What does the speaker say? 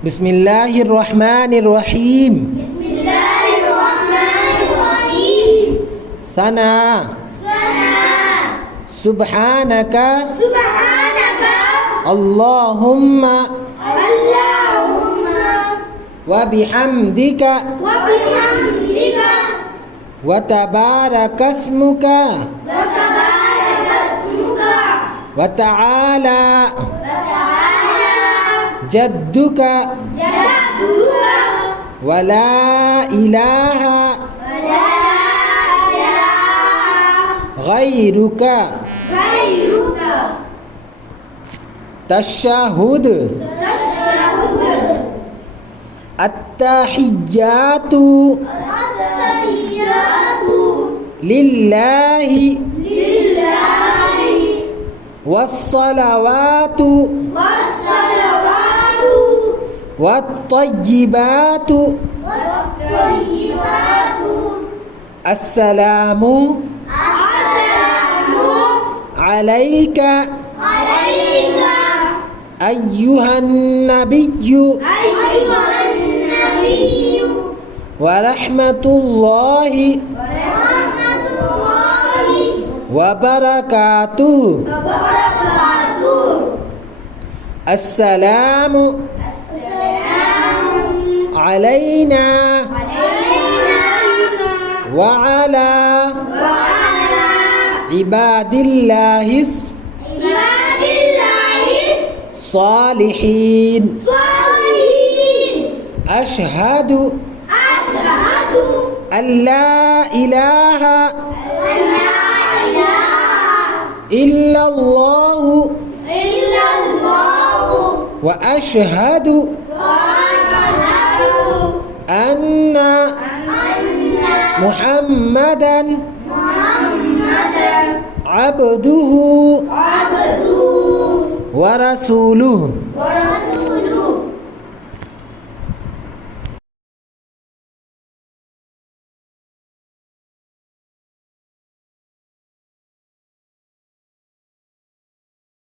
بسم الله الرحمن الرحيم. بسم الله الرحمن الرحيم. ثنا ثنا سبحانك سبحانك اللهم اللهم وبحمدك وبحمدك وتبارك اسمك وتبارك اسمك وتعالى وتعالى جدك جدك ولا إله ولا إله غيرك غيرك. تشهد تشهد التحيات التحيات لله لله والصلوات والصلوات والطيبات والطيبات السلام السلام عليك عليك أيها النبي أيها النبي ورحمة الله ورحمة الله وبركاته. وبركاته. السلام السلام علينا علينا وعلى وعلى عباد الله عباد الله الصالحين. الصالحين. أشهد أشهد أن لا إله أن لا إله إلا الله إلا الله وأشهد وأشهد أن أن محمدا محمدا عبده عبده ورسوله. ورسوله.